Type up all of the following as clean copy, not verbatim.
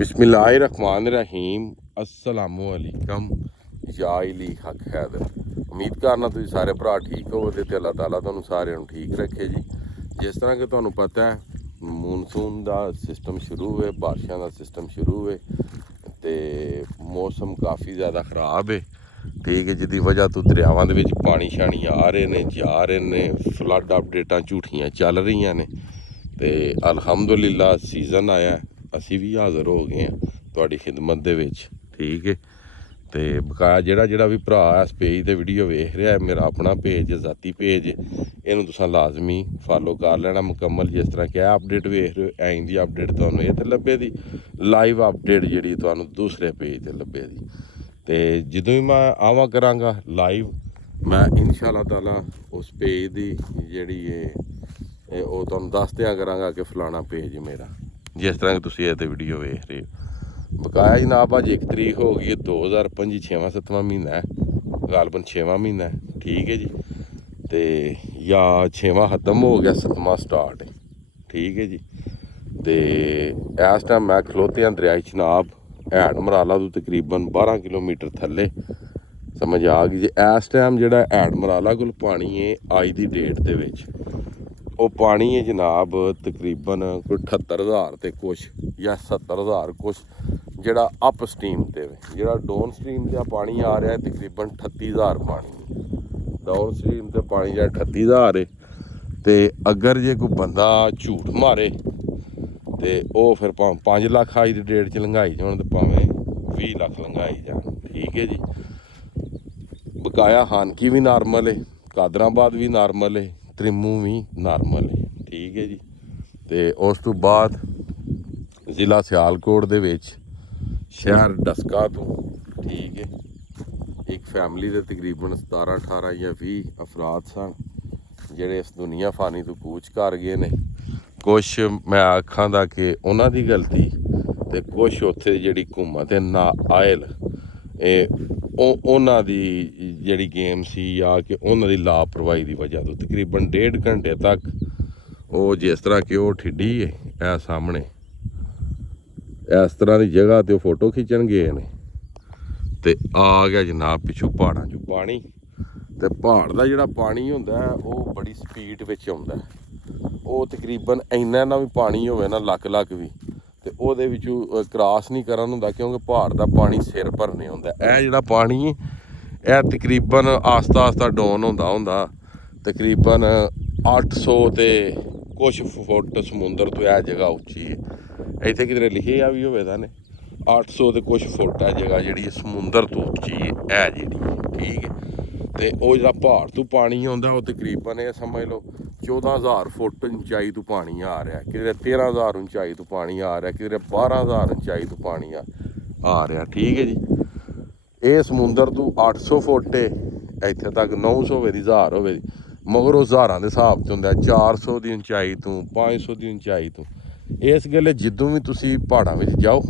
बिस्मिल्लाहिर्रहमानिर्रहीम अस्सलामुअलैकुम या इली हक हैदर। उम्मीद करना तुम सारे भरा ठीक हो तो अल्लाह ताला तुहानू सारे ठीक रखे जी। जिस तरह कि तुहानू पता है मानसून का सिस्टम शुरू हुए, बारिशों का सिस्टम शुरू हुए तो मौसम काफ़ी ज़्यादा ख़राब है, ठीक है, जिसकी वजह तो दरियावां दे विच पानी शानी आ रहे ने, जा रहे ने, फ्लड अपडेटां झूठियां चल रही ने। तो अलहमदुलिल्लाह सीज़न आया, असी भी हाज़र हो गए हैं तुहाडी खिदमत दे विच, ठीक है। तो बकाया जेड़ा भी भरा इस पेज ते वीडियो वेख रहा है, मेरा अपना पेज ज़ाती पेज इनू तुसां लाजमी फॉलो कर लेना मुकम्मल। जिस तरह क्या अपडेट वेख रहे हो इंदी अपडेट तुहानू इत्थे लब्भे दी, लाइव अपडेट जिहड़ी तुहानू दूसरे पेज ते लब्भे दी। तो जदों ही मैं आवा करांगा लाइव, मैं इंशाअल्लाह ताला उस पेज की जिहड़ी है वो तुहानू दस दिया करांगा कि फलाना पेज मेरा, जिस तरह कि तुसीं इह वीडियो वेख रहे हो। बकाया जनाब अज 1 तरीक हो गई है 2025, 6वां महीना है, गालबन 6वां महीना है, ठीक है जी। तो या 6वां ख़त्म हो गया, 7वां स्टार्ट है, ठीक है जी। तो इस टाइम मैं खलोते हैं दरियाई चनाब, हैड मराला तो तकरीबन 12 किलोमीटर थल्ले, समझ आ गई जी। इस टाइम जिहड़ा हैड मराला कोल पानी है अज की डेट दे विच वो पानी है जनाब तकरीबन कोई 78,000 तो कुछ या 70,000 कुछ, जोड़ा अप स्ट्रीम ते जोड़ा डाउन स्ट्रीम ते पानी आ रहा है तकरीबन 38,000 पानी, डाउन स्ट्रीम ते पानी जो 38,000 है। तो अगर जे कोई बंदा झूठ मारे तो वह फिर 5 लाख अज की डेट च लंघाई जान तो भावें 20 लाख लंघाई जान, ठीक है जी। बकाया हानकी भी नार्मल है, कादराबाद भी नार्मल है, त्रिमू भी नार्मल है, ठीक है जी। तो उस तो बाद ज़िला सियालकोट दे विच शहर डस्का तो, ठीक है, एक फैमिली के तकरीबन 17, 18 या 20 अफराद सन जिहड़े इस दुनिया फानी तो कूच कर गए ने। कुछ मैं आखां दा कि उन्हां दी गलती ते कुछ उत्थे जिहड़ी हुकूमत है ना आयल उन्हां दी जिहड़ी गेम सी या कि उन्हां दी लापरवाही की वजह तो तकरीबन 1.5 घंटे तक वो जिस तरह कि वो ठिड्डी है सामने इस तरह की जगह तो फोटो खिंचन गए ने ते आ गया जनाब पिछू पहाड़ों चों पानी। तो पहाड़ का जोड़ा पानी होंदा है वो बड़ी स्पीड विच आउंदा है, वो तकरीबन इन्ना ना भी पानी होवे ना लक भी तो ओहदे विचों क्रॉस नहीं करन हुंदा, क्योंकि पहाड़ का पानी सिर भरने हुंदा। यह जोड़ा पानी यह तकरीबन आस्ता आस्ता डाउन होंदा तकरीबन 800 ते कुछ फुट समुंदर तो यह जगह उच्ची है, इत्थे किधरे लिखे भी होवे ने 800 ते कुछ फुट है जगह जी समुंदर तो उच्ची है जी, ठीक है। तो वह जो पहाड़ तो पानी आता वो तकरीबन ये समझ लो 14,000 फुट उंचाई तो पानी आ रहा है, किधरे 13,000 उंचाई तो पानी आ रहा है, किधरे 12,000 उंचाई तो पानी आ रहा, ठीक है जी। ये समुंदर तो 800 फुट है, इत्थे तक 900 होवे दी, 1000 होवे दी, मगर वो हज़ारां दे हिसाब च हुंदा 400 की उंचाई तो 500 की उंचाई तो। इस गल्ले जिद्दों भी तुसी पहाड़ों में जाओ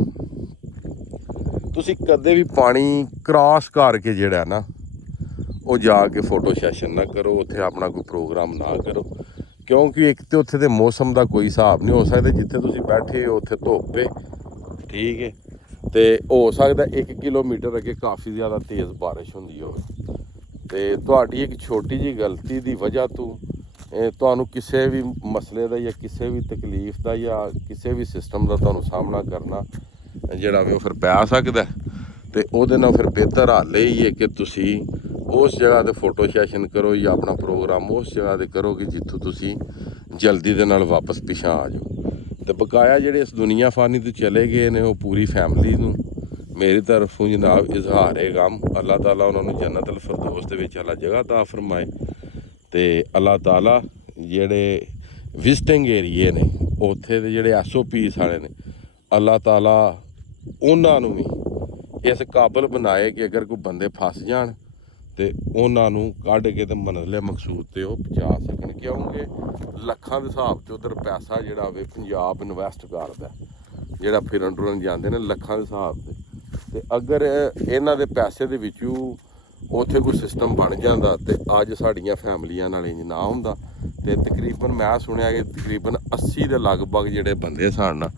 तुसी कदे भी पानी क्रॉस करके जिहड़ा ना वो जाके फोटो सैशन ना करो, उत्थे अपना कोई प्रोग्राम ना करो, क्योंकि एक तो उत्थे दे मौसम का कोई हिसाब नहीं हो सकता, जिथे तुसी बैठे हो उत्थे धुप्प है, ठीक है। तो हो सकता 1 किलोमीटर अगे काफ़ी ज़्यादा तेज़ बारिश होंदी हो, तो तुहाडी एक छोटी जी गलती की वजह तो तुहानू किसी भी मसले का या किसी भी तकलीफ का या किसी भी सिस्टम का तुहानू सामना करना जिहड़ा वे फिर पै सकदा है। तो उहदे नाल फिर बेहतर हल यही है कि तुसी उस जगह ते फोटो सैशन करो या अपना प्रोग्राम उस जगह ते करो कि जित्थों तुसी जल्दी दे नाल वापस पिछां आ जाओ। तो बकाया जिहड़े इस दुनिया फानी तो चले गए ने वो पूरी फैमिली नूं मेरी तरफों जनाब इजहार है गम, अल्लाह ताला उन्होंने जन्नत अल फिरदौस दे विच अल्लाह जगह ता फरमाए। तो अल्लाह ताला जिहड़े विजिटिंग एरिए ने उत्थे दे जिहड़े SOP साढ़े ने अल्लाह ताला उन्होंने भी इस काबल बनाए कि अगर कोई बंदे फस जान तो उन्होंने कढ़ के तो मनजले मकसूद से वो पहुँचा सकन, क्योंकि लखां के हिसाब से उधर पैसा जोड़ा वे पंजाब इन्वैसट करता जोड़ा फिरन टुरन जाते हैं लखां के हिसाब से। तो अगर इन्हां दे पैसे दे विचों उत्थे कोई सिस्टम बन जाता तो अज साड़ियां फैमिलियां नाल इंज ना हुंदा। तो तकरीबन मैं सुनिया कि तकरीबन 80 के लगभग जोड़े बंदे सन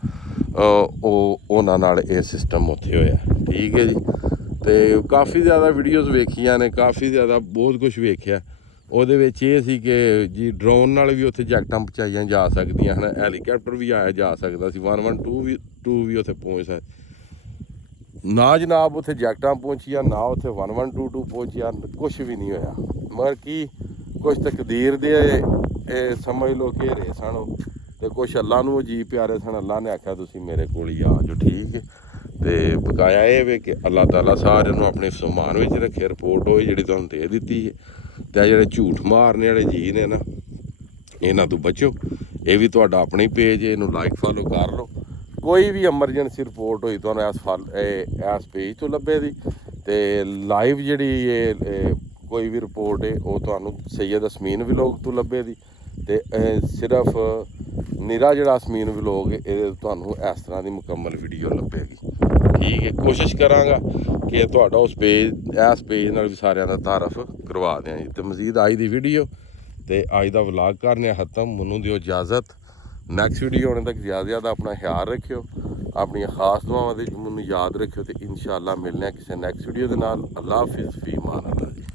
ਉਹ ਉਹਨਾਂ ਨਾਲ ਇਹ ਸਿਸਟਮ ਉੱਥੇ ਹੋਇਆ। ਠੀਕ ਹੈ ਜੀ। ਤੇ ਕਾਫੀ ਜ਼ਿਆਦਾ ਵੀਡੀਓਜ਼ ਵੇਖੀਆਂ ਨੇ, ਕਾਫੀ ਜ਼ਿਆਦਾ ਬਹੁਤ ਕੁਝ ਵੇਖਿਆ। ਉਹਦੇ ਵਿੱਚ ਇਹ ਸੀ ਕਿ ਜੀ ਡਰੋਨ ਨਾਲ ਵੀ ਉੱਥੇ ਜੈਕਟਾਂ ਪਹੁੰਚਾਈਆਂ ਜਾ ਸਕਦੀਆਂ ਹਨ, ਹੈਲੀਕਾਪਟਰ ਵੀ ਆਇਆ ਜਾ ਸਕਦਾ ਸੀ, 112 ਵੀ ਉੱਥੇ ਪਹੁੰਚ ਸਕਦਾ। ਨਾ ਜਨਾਬ ਉੱਥੇ ਜੈਕਟਾਂ ਪਹੁੰਚੀਆਂ, ਨਾ ਉੱਥੇ 1122 ਪਹੁੰਚਿਆ, ਕੁਛ ਵੀ ਨਹੀਂ ਹੋਇਆ। ਮਗਰ ਕੀ ਕੁਛ ਤਕਦੀਰ ਦੇ ਇਹ ਸਮਝ ਲਓ ਘੇਰੇ ਸਨ, ਤੇ ਕੁਛ ਅੱਲਾ ਨੂੰ ਅਜੀਬ ਪਿਆਰੇ ਸਨ। ਅੱਲਾ ਨੇ ਆਖਿਆ ਤੁਸੀਂ ਮੇਰੇ ਕੋਲ ਹੀ ਆ ਜਾਓ। ਠੀਕ ਹੈ। ਤੇ ਬਕਾਇਆ ਇਹ ਵੇ ਕਿ ਅੱਲਾਹ ਤਾਲਾ ਸਾਰਿਆਂ ਨੂੰ ਆਪਣੇ ਸਮਾਨ ਵਿੱਚ ਰੱਖੇ। ਰਿਪੋਰਟ ਹੋਈ ਜਿਹੜੀ ਤੁਹਾਨੂੰ ਦੇ ਦਿੱਤੀ ਹੈ। ਤੇ ਆ ਜਿਹੜੇ ਝੂਠ ਮਾਰਨੇ ਵਾਲੇ ਜੀ ਨੇ ਨਾ, ਇਹਨਾਂ ਤੋਂ ਬਚੋ। ਇਹ ਵੀ ਤੁਹਾਡਾ ਆਪਣਾ ਹੀ ਪੇਜ ਹੈ, ਇਹਨੂੰ ਲਾਈਕ ਫਾਲੋ ਕਰ ਲਓ। ਕੋਈ ਵੀ ਐਮਰਜੈਂਸੀ ਰਿਪੋਰਟ ਹੋਈ ਤੁਹਾਨੂੰ ਇਸ ਪੇਜ ਤੋਂ ਲੱਭੇਗੀ। ਤੇ ਲਾਈਵ ਜਿਹੜੀ ਇਹ ਕੋਈ ਵੀ ਰਿਪੋਰਟ ਹੈ ਉਹ ਤੁਹਾਨੂੰ ਸੈਯਦ ਅਸਮੀਨ ਵਲੋਗ ਤੋਂ ਲੱਭੇਗੀ। ਤੇ ਸਿਰਫ ਨਿਰਾ ਜਿਹੜਾ ਅਸਮੀਨ ਵਲੋਗ ਇਹ ਤੁਹਾਨੂੰ ਇਸ ਤਰ੍ਹਾਂ ਦੀ ਮੁਕੰਮਲ ਵੀਡੀਓ ਲੱਭੇਗੀ। ਠੀਕ ਹੈ। ਕੋਸ਼ਿਸ਼ ਕਰਾਂਗਾ ਕਿ ਤੁਹਾਡਾ ਇਸ ਪੇਜ ਨਾਲ ਵੀ ਸਾਰਿਆਂ ਦਾ ਤਾਰਫ ਕਰਵਾ ਦਿਆਂ ਜੀ। ਤੇ ਮਜ਼ੀਦ ਅੱਜ ਦੀ ਵੀਡੀਓ ਤੇ ਅੱਜ ਦਾ ਵਲਾਗ ਕਰਨੇ ਖਤਮ। ਮੈਨੂੰ ਦਿਓ ਇਜਾਜ਼ਤ। ਨੈਕਸਟ ਵੀਡੀਓ ਆਉਣੇ ਤੱਕ ਜ਼ਿਆਦਾ ਆਪਣਾ ਖਿਆਲ ਰੱਖਿਓ, ਆਪਣੀਆਂ ਖਾਸ ਦੁਆਵਾਂ ਦੇ ਮੈਨੂੰ ਯਾਦ ਰੱਖਿਓ। ਤੇ ਇਨਸ਼ਾਅੱਲਾ ਮਿਲਣੇ ਕਿਸੇ ਨੈਕਸਟ ਵੀਡੀਓ ਦੇ ਨਾਲ। ਅੱਲਾ ਹਾਫਿਜ਼, ਫੀ ਅਮਾਨ ਅੱਲਾ ਜੀ।